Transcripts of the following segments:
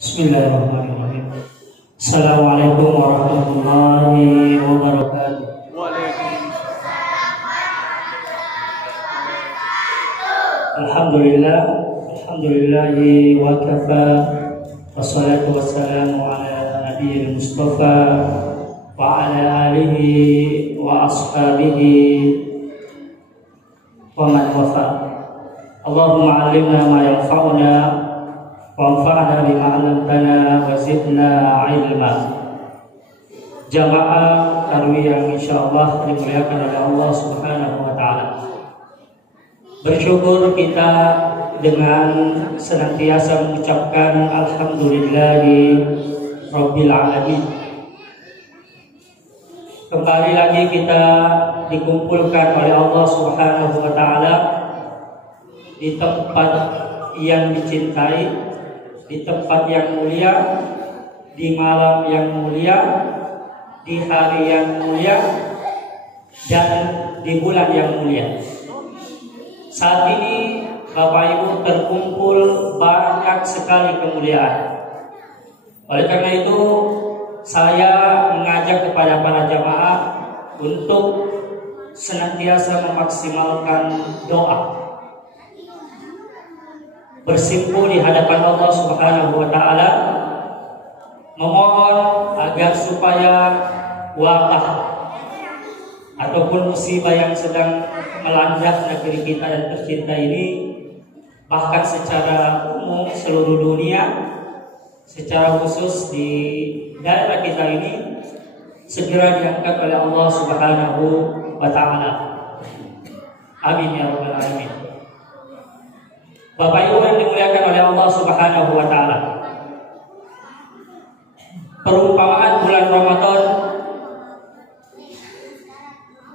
Bismillahirrahmanirrahim. Assalamualaikum warahmatullahi wabarakatuh. Alhamdulillah, alhamdulillahi wa kafa, wassalatu wassalamu ala nabiyil mustafa wa ala alihi wa ashabihi wa man wafa. Allahumma 'allimna ma yanfa'una wanfa'na bima 'allamtana wa zidna 'ilma. Jamaah tarawih yang insyaallah dimuliakan oleh Allah Subhanahu wa taala. Bersyukur kita dengan senantiasa mengucapkan alhamdulillahi rabbil alamin. Kembali lagi kita dikumpulkan oleh Allah Subhanahu wa taala di tempat yang dicintai, di tempat yang mulia, di malam yang mulia, di hari yang mulia, dan di bulan yang mulia. Saat ini Bapak Ibu terkumpul banyak sekali kemuliaan. Oleh karena itu saya mengajak kepada para jamaah untuk senantiasa memaksimalkan doa, bersimpuh di hadapan Allah Subhanahu wa taala, memohon agar supaya wabah ataupun musibah yang sedang melanda negeri kita dan tercinta ini, bahkan secara umum seluruh dunia, secara khusus di daerah kita ini, segera diangkat oleh Allah Subhanahu wa taala. Amin ya rabbal alamin. Bapak Ibu yang dimuliakan oleh Allah Subhanahu wa taala, perumpamaan bulan Ramadan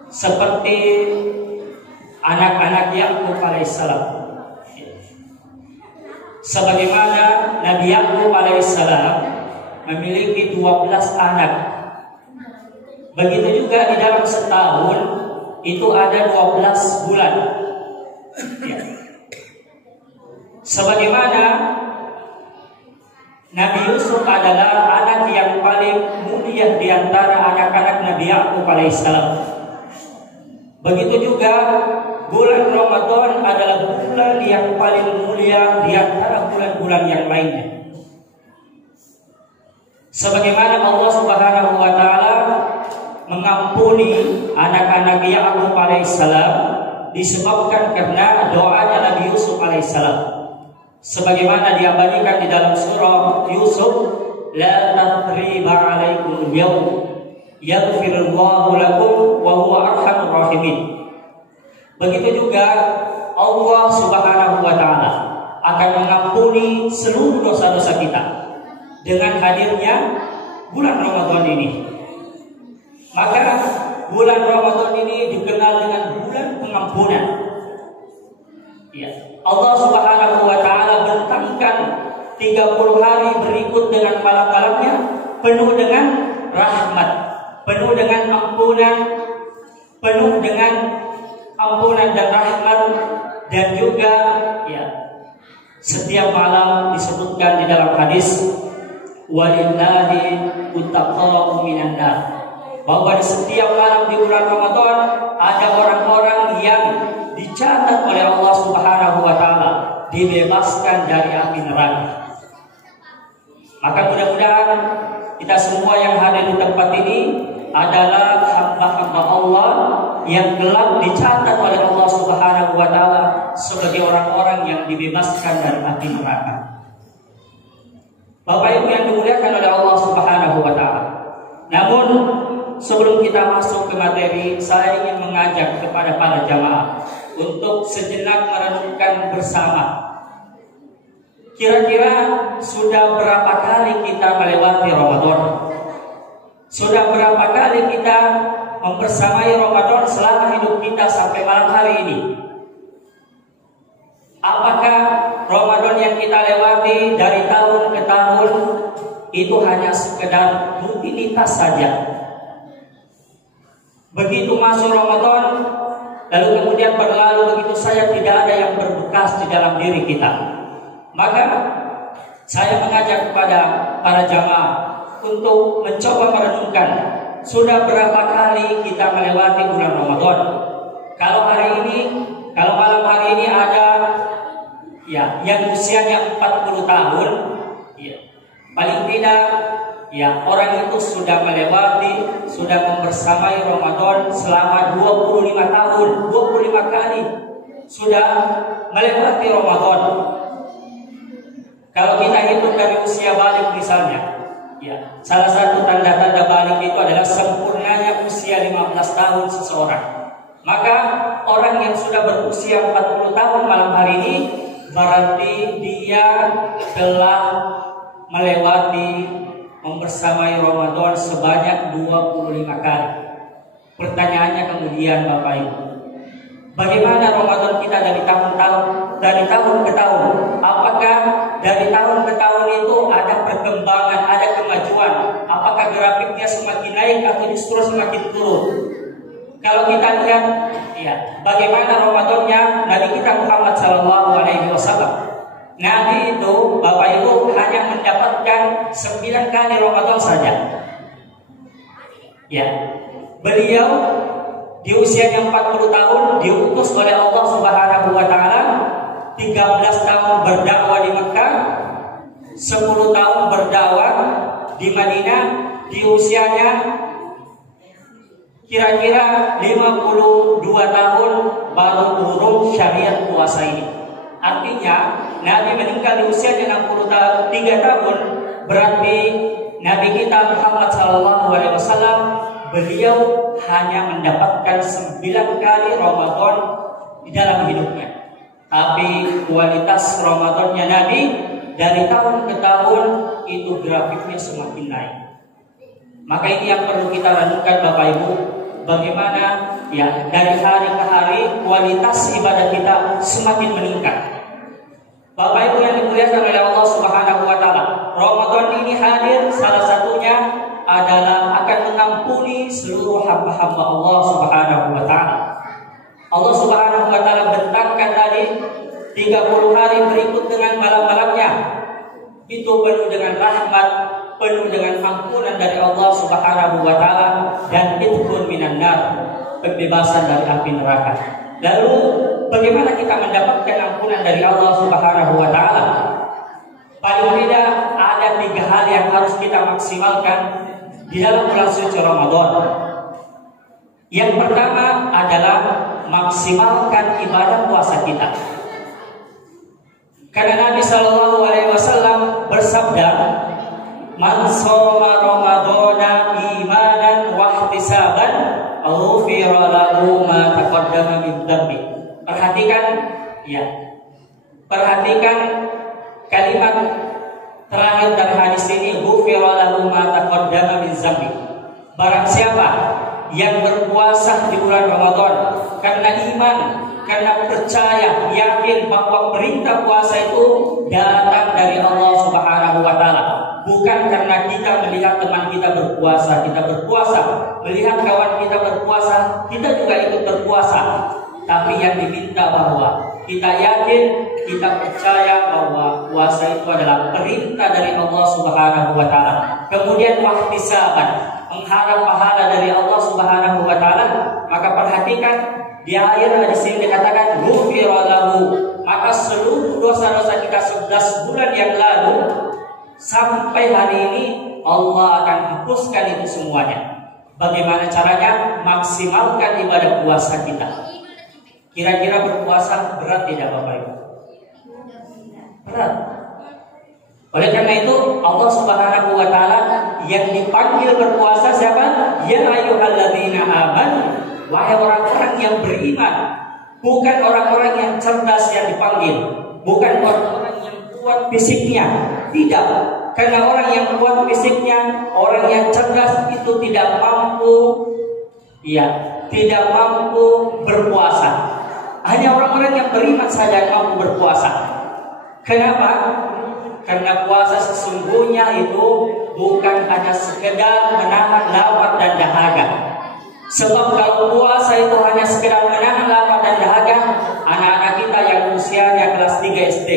seperti anak-anak Yakub alaihissalam. Sebagaimana Nabi Yakub alaihissalam memiliki 12 anak, begitu juga di dalam setahun itu ada 12 bulan. Sebagaimana Nabi Yusuf adalah anak yang paling mulia di antara anak-anak Nabi Yakub alaihissalam, begitu juga bulan Ramadan adalah bulan yang paling mulia di antara bulan-bulan yang lainnya. Sebagaimana Allah Subhanahu wa taala mengampuni anak-anak Yakub alaihissalam disebabkan karena doanya Nabi Yusuf alaihissalam. Sebagaimana diabadikan di dalam surah Yusuf, la tathriba 'alaikum al-yawm yaghfirullahu lakum wa huwa arhamur rahimin. Begitu juga Allah Subhanahu wa taala akan mengampuni seluruh dosa-dosa kita dengan hadirnya bulan Ramadan ini. Maka bulan Ramadan ini dikenal dengan bulan pengampunan. Ya, Allah Subhanahu wa taala bentangkan 30 hari berikut dengan malam-malamnya penuh dengan rahmat, penuh dengan ampunan, penuh dengan ampunan dan rahmat, dan juga ya setiap malam disebutkan di dalam hadis walillahi utaqa'u minan nar, bahwa di setiap malam di bulan Ramadan ada orang-orang yang dicatat oleh Allah Subhanahu wa taala dibebaskan dari api neraka. Maka mudah-mudahan kita semua yang hadir di tempat ini adalah hamba-hamba Allah yang kelak dicatat oleh Allah Subhanahu wa taala sebagai orang-orang yang dibebaskan dari api neraka. Bapak Ibu yang dimuliakan oleh Allah Subhanahu wa taala. Namun sebelum kita masuk ke materi, saya ingin mengajak kepada para jamaah untuk sejenak merenungkan bersama. Kira-kira sudah berapa kali kita melewati Ramadan? Sudah berapa kali kita membersamai Ramadan selama hidup kita sampai malam hari ini? Apakah Ramadan yang kita lewati dari tahun ke tahun itu hanya sekedar rutinitas saja? Begitu masuk Ramadan, lalu kemudian berlalu begitu saja, tidak ada yang berbekas di dalam diri kita. Maka Saya mengajak kepada para jamaah untuk mencoba merenungkan sudah berapa kali kita melewati bulan Ramadan. Kalau malam hari ini ada ya yang usianya 40 tahun, ya, paling tidak ya orang itu sudah melewati, sudah membersamai Ramadan selama 25 tahun, 25 kali sudah melewati Ramadan. Kalau kita hitung dari usia balik misalnya, ya, salah satu tanda-tanda balik itu adalah sempurnanya usia 15 tahun seseorang. Maka orang yang sudah berusia 40 tahun malam hari ini berarti dia telah melewati membersamai Ramadan sebanyak 25 kali. Pertanyaannya kemudian Bapak Ibu, bagaimana Ramadan kita dari tahun ke tahun? Apakah dari tahun ke tahun itu ada perkembangan, ada kemajuan? Apakah grafiknya semakin naik atau justru semakin turun? Kalau kita lihat, ya, bagaimana Ramadannya Nabi kita Muhammad SAW. Nabi itu, Bapak Ibu, hanya mendapatkan 9 kali Ramadan saja. Ya, beliau di usianya 40 tahun diutus oleh Allah Subhanahu wa taala, 13 tahun berdakwah di Mekah, 10 tahun berdakwah di Madinah, di usianya kira-kira 52 tahun baru turun syariat puasa ini. Artinya Nabi meninggal di usianya 63 tahun, berarti Nabi kita Muhammad SAW beliau hanya mendapatkan 9 kali Ramadan di dalam hidupnya. Tapi kualitas Ramadannya Nabi dari tahun ke tahun itu grafiknya semakin naik. Maka ini yang perlu kita renungkan Bapak Ibu, bagaimana ya dari hari ke hari kualitas ibadah kita semakin meningkat. Bapak Ibu yang dimuliakan oleh Allah Subhanahu wa taala, Ramadan ini hadir salah satunya adalah akan mengampuni seluruh hamba-hamba Allah Subhanahu wa taala. Allah Subhanahu wa taala bentangkan tadi 30 hari berikut dengan malam-malamnya. Itu penuh dengan rahmat, penuh dengan ampunan dari Allah Subhanahu wa taala dan itqun minan nar, pembebasan dari api neraka. Lalu bagaimana kita mendapatkan ampunan dari Allah Subhanahu wa taala? Paling tidak ada 3 hal yang harus kita maksimalkan di dalam bulan suci Ramadan. Yang pertama adalah maksimalkan ibadah puasa kita. Karena Nabi Shallallahu Alaihi Wasallam bersabda, "Man shoma Ramadana imanan wa ihtisaban, ghufira lahu ma taqaddama min dhanbi." Perhatikan kalimat terakhir dari hadis ini, ghufira lahu ma taqaddama min dhanbi. Barang siapa yang berpuasa di bulan Ramadan karena iman, karena percaya, yakin bahwa perintah puasa itu datang dari Allah Subhanahu wa taala, bukan karena kita melihat teman kita berpuasa, melihat kawan kita berpuasa, kita juga ikut berpuasa. Tapi yang diminta bahwa kita yakin, kita percaya bahwa puasa itu adalah perintah dari Allah Subhanahu wa taala. Kemudian wahtisaban, mengharap pahala dari Allah Subhanahu wa taala. Maka perhatikan di akhir hadis ini dikatakan ghufira lahu, maka seluruh dosa-dosa kita 11 bulan yang lalu sampai hari ini Allah akan hapuskan itu semuanya. Bagaimana caranya? Maksimalkan ibadah puasa kita. Kira-kira berpuasa berat tidak Bapak Ibu? Berat. Oleh karena itu Allah Subhanahu wa taala yang dipanggil berpuasa siapa? Ya ayyuhalladzina amanu, wahai orang-orang yang beriman. Bukan orang-orang yang cerdas yang dipanggil, bukan orang-orang yang kuat fisiknya. Tidak. Karena orang yang kuat fisiknya, orang yang cerdas itu tidak mampu berpuasa. Hanya orang-orang yang beriman saja yang mampu berpuasa. Kenapa? Karena puasa sesungguhnya itu bukan hanya sekedar menahan lapar dan dahaga. Sebab kalau puasa itu hanya sekedar menahan lapar dan dahaga, anak-anak kita yang usia usianya kelas 3 SD,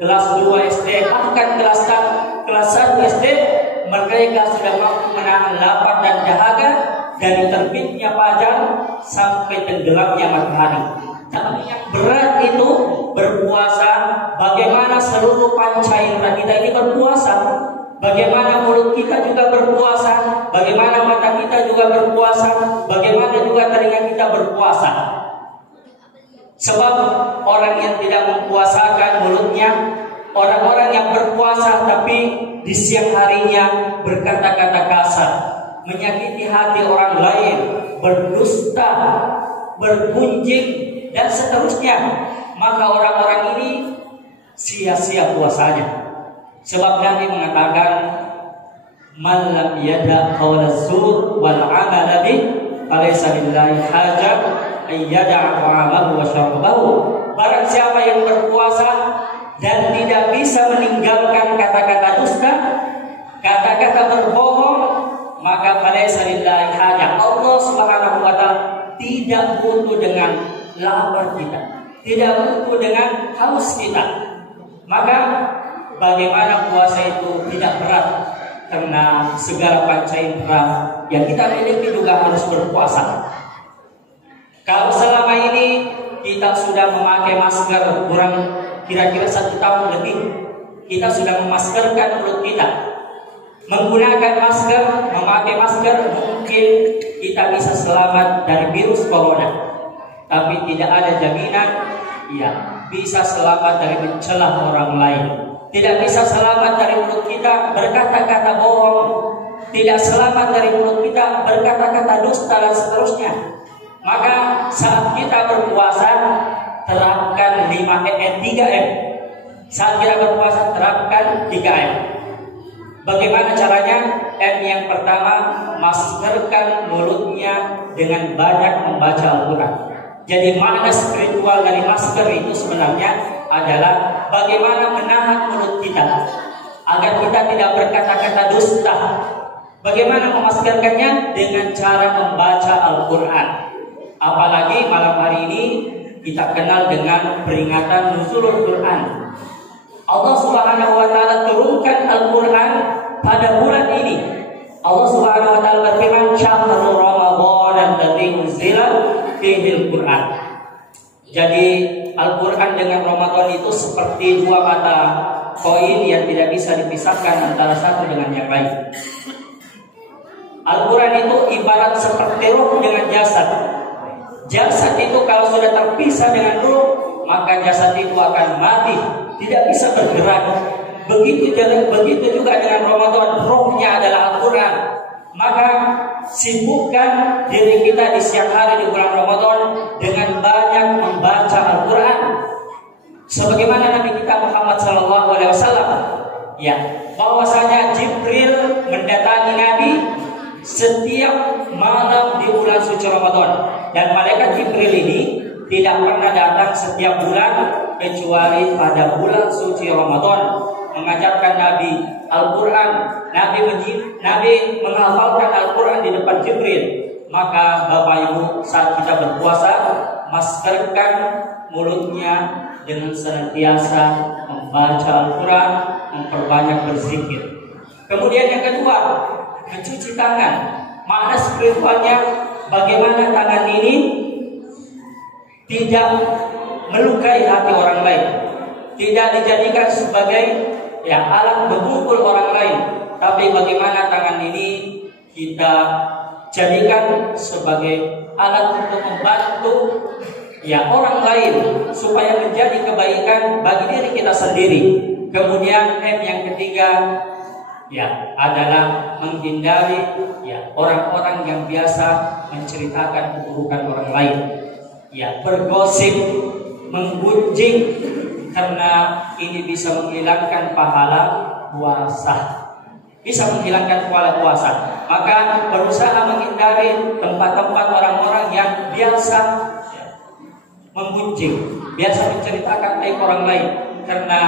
kelas 2 SD, bahkan kelas 1 SD, mereka sudah mampu menahan lapar dan dahaga dari terbitnya fajar sampai tenggelamnya matahari. Tapi yang berat itu berpuasa, bagaimana seluruh panca indera kita ini berpuasa, bagaimana mulut kita juga berpuasa, bagaimana mata kita juga berpuasa, bagaimana juga telinga kita berpuasa. Sebab orang yang tidak mempuasakan mulutnya, orang-orang yang berpuasa tapi di siang harinya berkata-kata kasar, menyakiti hati orang lain, berdusta, bergunjing, dan seterusnya, maka orang-orang ini sia-sia puasanya. Sebab Nabi mengatakan, man lam yada qawla zur wal amala bih falaysa lillahi hajat ayyada'a ta'amahu wa syarabahu. Barang siapa yang berpuasa dan tidak bisa meninggalkan kata-kata dusta, kata-kata berbohong, maka falaysa lillahi hajat. Allah Subhanahu wa taala tidak butuh dengan lapar kita, tidak butuh dengan haus kita. Maka bagaimana puasa itu tidak berat, karena segala panca indera yang kita miliki juga harus berpuasa. Kalau selama ini kita sudah memakai masker kurang kira-kira 1 tahun lebih, kita sudah memaskerkan mulut kita, menggunakan masker, memakai masker, mungkin kita bisa selamat dari virus corona. Tapi tidak ada jaminan bisa selamat dari mencela orang lain. Tidak bisa selamat dari mulut kita berkata-kata bohong. Tidak selamat dari mulut kita berkata-kata dusta dan seterusnya. Maka saat kita berpuasa, terapkan 3M. Saat kita berpuasa, terapkan 3M. Bagaimana caranya? M yang pertama, maskerkan mulutnya dengan banyak membaca Al-Quran. Jadi makna spiritual dari masker itu sebenarnya adalah bagaimana menahan mulut kita agar kita tidak berkata-kata dusta. Bagaimana memaskerkannya? Dengan cara membaca Al-Quran. Apalagi malam hari ini kita kenal dengan peringatan Nuzulul Quran. Allah Subhanahu wa taala turunkan Al-Quran pada bulan ini. Allah Subhanahu wa taala berfirman, "Syahrul Ramadan alladzi unzila fihil Quran." Jadi Al-Quran dengan Ramadan itu seperti dua mata koin yang tidak bisa dipisahkan antara satu dengan yang lain. Al-Quran itu ibarat seperti ruh dengan jasad. Jasad itu kalau sudah terpisah dengan ruh, maka jasad itu akan mati, tidak bisa bergerak. Begitu juga dengan Ramadan, rohnya adalah Al-Quran. Maka sibukkan diri kita di siang hari di bulan Ramadan dengan banyak membaca Al-Quran. Sebagaimana Nabi kita Muhammad SAW, bahwasanya Jibril mendatangi Nabi setiap malam di bulan suci Ramadan, dan malaikat Jibril ini tidak pernah datang setiap bulan kecuali pada bulan suci Ramadan, mengajarkan Nabi Al-Quran. Nabi menghafalkan Al-Quran di depan Jibril. Maka Bapak Ibu, saat kita berpuasa, maskerkan mulutnya dengan senantiasa membaca Al-Quran, memperbanyak berzikir. Kemudian yang kedua, mencuci tangan. Makna spiritualnya, bagaimana tangan ini tidak melukai hati orang lain, tidak dijadikan sebagai alat memukul orang lain, tapi bagaimana tangan ini kita jadikan sebagai alat untuk membantu orang lain supaya menjadi kebaikan bagi diri kita sendiri. Kemudian M yang ketiga adalah menghindari orang-orang yang biasa menceritakan keburukan orang lain, bergosip, menggunjing, karena ini bisa menghilangkan pahala puasa, bisa menghilangkan pahala puasa. Maka berusaha menghindari tempat-tempat orang-orang yang biasa menggunjing, biasa menceritakan aib orang lain, karena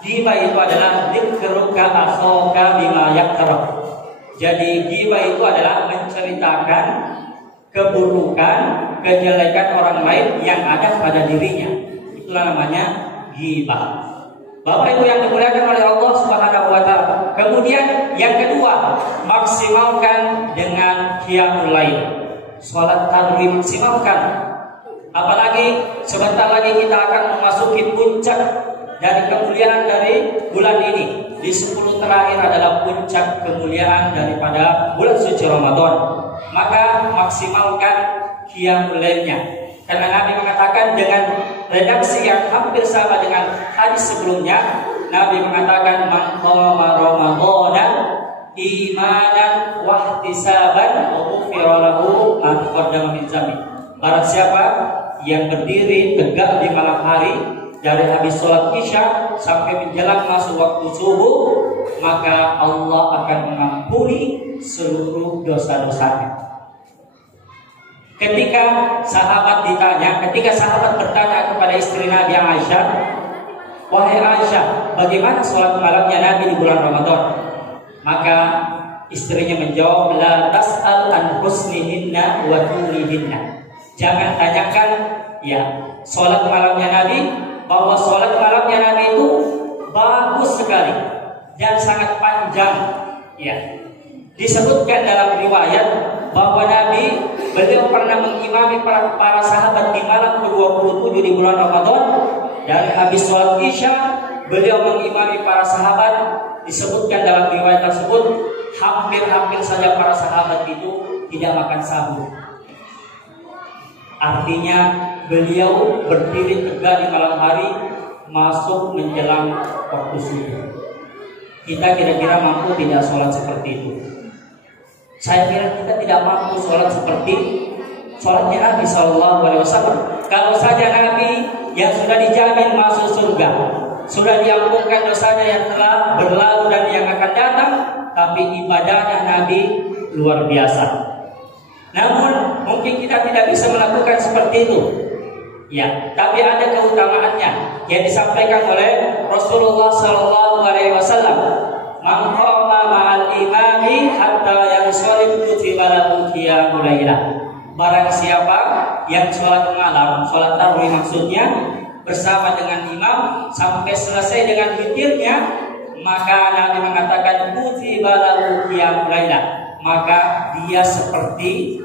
ghibah itu adalah dzikruka akhaka bima yakrah. Jadi ghibah itu adalah menceritakan keburukan, kejelekan orang lain yang ada pada dirinya. Itulah namanya ghibah. Bapak Ibu yang dimuliakan oleh Allah Subhanahu wa taala. Kemudian yang kedua, maksimalkan dengan qiyamul lail. Salat tarawih maksimalkan. Apalagi sebentar lagi kita akan memasuki puncak dari kemuliaan dari bulan ini. Di 10 terakhir adalah puncak kemuliaan daripada bulan suci Ramadan. Maka maksimalkan qiyamul lailnya. Karena Nabi mengatakan dengan redaksi yang hampir sama dengan hadis sebelumnya, Nabi mengatakan man qama ramadhana imanan wa ihtisaban wa ghufira lahu ma taqaddama min dzambi. Barang siapa yang berdiri tegak di malam hari dari habis sholat Isya sampai menjelang masuk waktu subuh, maka Allah akan mengampuni seluruh dosa-dosanya. Ketika sahabat bertanya kepada istri Nabi Aisyah, wahai Aisyah, bagaimana sholat malamnya Nabi di bulan Ramadan? Maka istrinya menjawab, la tas'al an husnihinna wa tulihinna. Jangan tanyakan ya sholat malamnya Nabi, bahwa sholat malamnya Nabi itu bagus sekali dan sangat panjang. Ya, disebutkan dalam riwayat bahwa beliau pernah mengimami para sahabat di malam ke-27 di bulan Ramadan. Dari habis sholat Isya, beliau mengimami para sahabat. Disebutkan dalam riwayat tersebut, hampir-hampir saja para sahabat itu tidak makan sahur. Artinya beliau berdiri tegak di malam hari, masuk menjelang waktu subuh. Kita kira-kira mampu tidak sholat seperti itu? Saya kira kita tidak mampu sholat seperti sholatnya Nabi SAW. Kalau saja Nabi yang sudah dijamin masuk surga, sudah diampunkan dosanya yang telah berlalu dan yang akan datang, tapi ibadahnya Nabi luar biasa. Namun mungkin kita tidak bisa melakukan seperti itu. Ya, tapi ada keutamaannya yang disampaikan oleh Rasulullah SAW. Man qama ma'al imami hatta yansharif kutiba lahu qiyamul lailah. Barang siapa yang sholat malam, sholat tarawih maksudnya, bersama dengan imam sampai selesai dengan witirnya, maka Nabi mengatakan kutiba lahu qiyamul lailah, maka dia seperti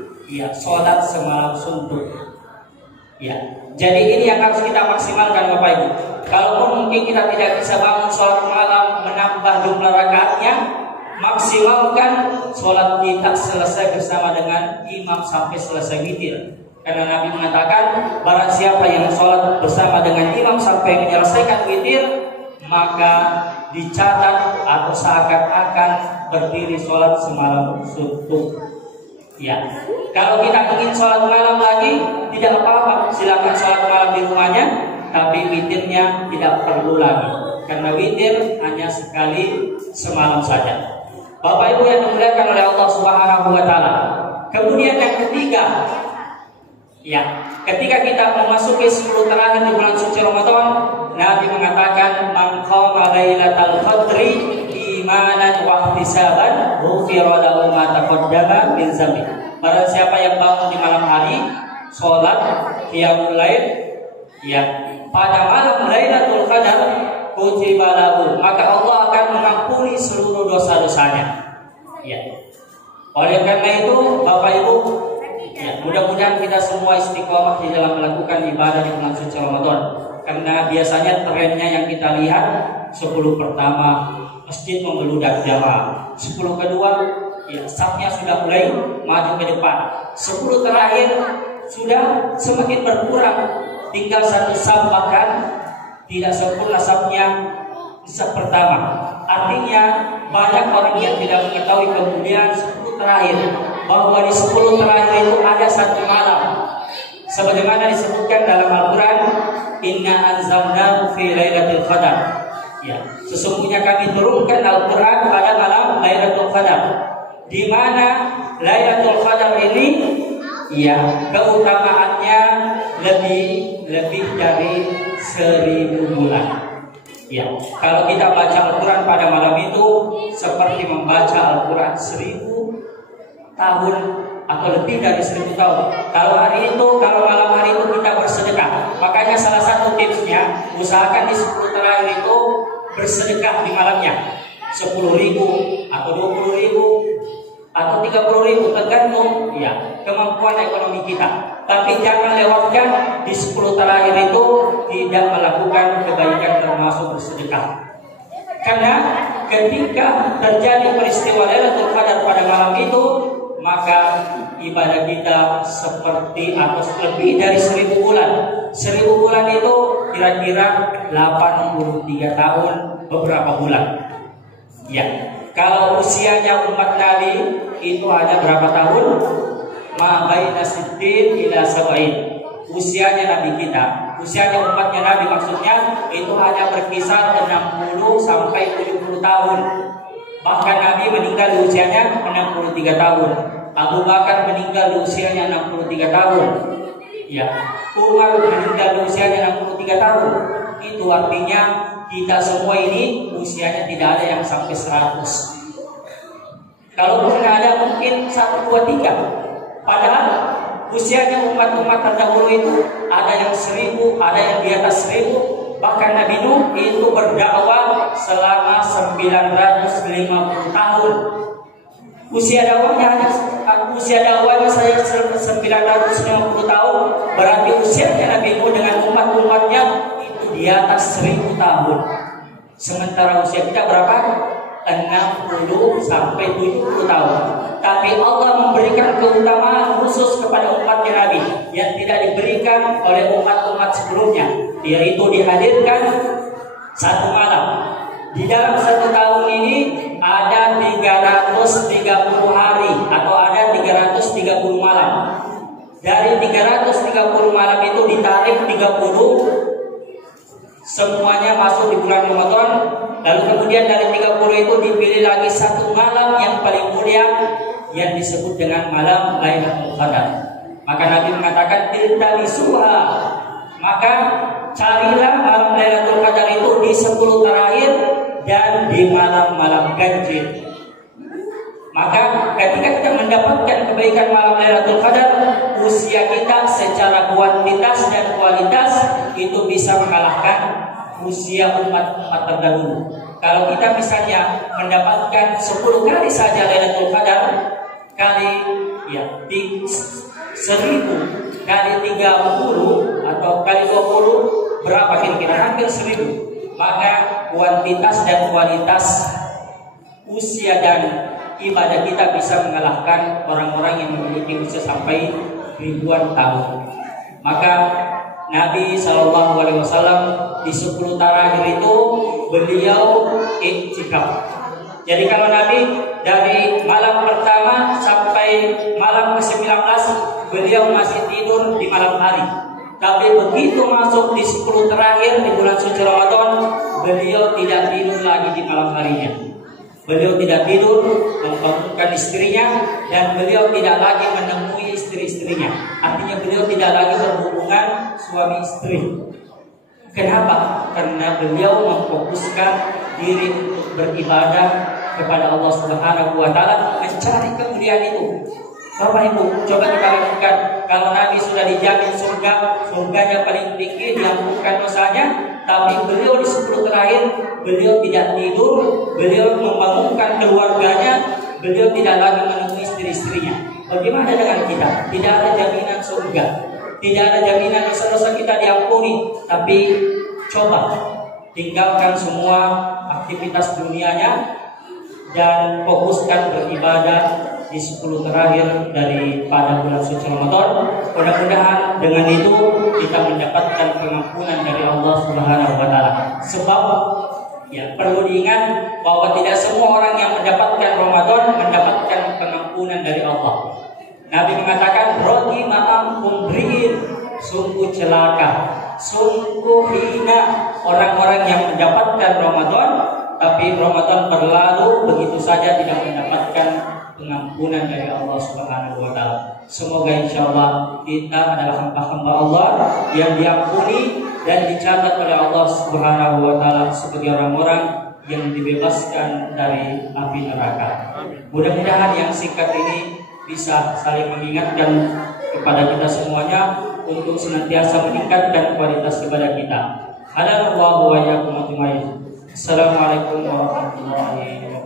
sholat semalam suntuk. Ya, jadi ini yang harus kita maksimalkan Bapak Ibu. Kalaupun mungkin kita tidak bisa bangun sholat malam menambah jumlah rakaatnya, maksimalkan sholat kita selesai bersama dengan imam sampai selesai witir. Karena Nabi mengatakan barang siapa yang sholat bersama dengan imam sampai menyelesaikan witir, maka dicatat atau seakan-akan berdiri sholat semalam suntuk. Ya, kalau kita ingin sholat malam lagi, tidak apa-apa, silakan sholat malam di rumahnya, tapi witirnya tidak perlu lagi, karena witir hanya sekali semalam saja. Bapak Ibu yang dimuliakan oleh Allah Subhanahu wa taala. Kemudian yang ketiga, ya, ketika kita memasuki 10 terakhir di bulan suci Ramadan, Nabi mengatakan man qama lailatal qadri imanan wa ihtisaban ghufira lahu ma taqaddama min dzambi. Barang siapa yang bangun di malam hari, sholat qiyamul lail, ya, pada malam Lailatul Qadar, kutiba lahu, maka Allah akan mengampuni seluruh dosa-dosanya. Ya. Oleh karena itu, Bapak Ibu, ya, mudah-mudahan kita semua istiqomah di dalam melakukan ibadah di bulan suci Ramadan. Karena biasanya trennya yang kita lihat 10 pertama masjid membeludak jamaah, 10 kedua ya safnya sudah mulai maju ke depan, 10 terakhir sudah semakin berkurang, tinggal 1 saf, bahkan tidak sempurna safnya saf pertama. Artinya banyak orang yang tidak mengetahui kemudian 10 terakhir, bahwa di 10 terakhir itu ada 1 malam, sebagaimana disebutkan dalam Al-Quran, inna anzalnahu fi lailatul qadar. Ya, sesungguhnya kami turunkan Al-Quran pada malam Lailatul Qadar, di mana Lailatul Qadar ini ya keutamaannya lebih dari 1000 bulan. Ya, kalau kita baca Al-Quran pada malam itu seperti membaca Al-Quran 1000 tahun atau lebih dari 1000 tahun. Kalau malam hari itu kita bersedekah. Makanya salah satu tipsnya, usahakan di 10 terakhir itu bersedekah di malamnya. 10.000 atau 20.000 atau 30.000, tergantung ya kemampuan ekonomi kita. Tapi jangan lewatkan di 10 terakhir itu tidak melakukan kebaikan termasuk bersedekah. Karena ketika terjadi peristiwa Lailatul Qadar pada malam itu, maka ibadah kita seperti atau lebih dari 1000 bulan. 1000 bulan itu kira-kira 83 tahun beberapa bulan. Ya, kalau usianya umat Nabi itu hanya berapa tahun? Ma baina sittin ila sab'in. Usianya Nabi kita, usianya umatnya Nabi maksudnya itu hanya berkisar 60 sampai 70 tahun. Bahkan Nabi meninggal di usianya 63 tahun. Abu Bakar meninggal di usianya 63 tahun. Ya, Umar meninggal di usianya 63 tahun. Itu artinya kita semua ini usianya tidak ada yang sampai 100. Kalau pernah ada mungkin 1, 2, 3. Padahal usianya umat-umat terdahulu itu ada yang 1000, ada yang di atas 1000. Bahkan Nabi Nuh itu berdakwah selama 950 tahun. Usia dakwahnya saya 950 tahun. Berarti usianya Nabi Nuh dengan umat-umatnya itu di atas 1000 tahun. Sementara usia kita berapa? 60 sampai 70 tahun. Tapi Allah memberikan keutamaan khusus kepada umatnya Nabi yang tidak diberikan oleh umat-umat sebelumnya, yaitu dihadirkan satu malam. Di dalam 1 tahun ini ada 330 hari atau ada 330 malam. Dari 330 malam itu ditarik 30 semuanya masuk di bulan Ramadan. Lalu kemudian dari 30 itu dipilih lagi 1 malam yang paling mulia yang disebut dengan malam Lailatul Qadar. Maka Nabi mengatakan iltamisuha, maka carilah malam Lailatul Qadar itu di 10 terakhir dan di malam-malam ganjil. Maka ketika kita mendapatkan kebaikan malam Lailatul Qadar, usia kita secara kuantitas dan kualitas itu bisa mengalahkan usia umat-umat terdahulu. Kalau kita misalnya mendapatkan 10 kali saja Lailatul Qadar kali ya 1000 kali 30 atau kali 20 berapa kira-kira? Hampir 1000. Maka kuantitas dan kualitas usia dan ibadah kita bisa mengalahkan orang-orang yang memiliki usia sampai ribuan tahun. Maka Nabi SAW di 10 terakhir itu beliau iktikaf. Jadi kalau Nabi dari malam pertama sampai malam ke-19 beliau masih tidur di malam hari. Tapi begitu masuk di 10 terakhir di bulan suci Ramadan, beliau tidak tidur lagi di malam harinya. Beliau tidak tidur membangunkan istrinya dan beliau tidak lagi menemui istri-istrinya. Artinya beliau tidak lagi berhubungan suami istri. Kenapa? Karena beliau memfokuskan diri untuk beribadah kepada Allah Subhanahu wa taala, mencari kemuliaan itu. Bapak Ibu, coba kita renungkan, kalau Nabi sudah dijamin surga, surganya paling tinggi, diampunkan dosanya, tapi beliau di 10 terakhir, beliau tidak tidur, beliau membangunkan keluarganya, beliau tidak lagi menemui istri-istrinya. Bagaimana dengan kita? Tidak ada jaminan surga, tidak ada jaminan dosa-dosa kita diampuni. Tapi coba tinggalkan semua aktivitas dunianya dan fokuskan beribadah di 10 terakhir daripada bulan suci Ramadan. Mudah-mudahan dengan itu kita mendapatkan pengampunan dari Allah Subhanahu wa taala. Sebab ya perlu diingat bahwa tidak semua orang yang mendapatkan Ramadan mendapatkan pengampunan dari Allah. Nabi mengatakan rodi ma'am kumbriin, sungguh celaka, sungguh hina orang-orang yang mendapatkan Ramadan tapi Ramadan berlalu begitu saja tidak mendapatkan pengampunan dari Allah Subhanahu wa taala. Semoga insyaallah kita adalah hamba-hamba Allah yang diampuni dan dicatat oleh Allah Subhanahu wa taala sebagai orang-orang yang dibebaskan dari api neraka. Mudah-mudahan yang singkat ini bisa saling mengingatkan kepada kita semuanya untuk senantiasa meningkatkan kualitas ibadah kita. Assalamualaikum warahmatullahi wabarakatuh.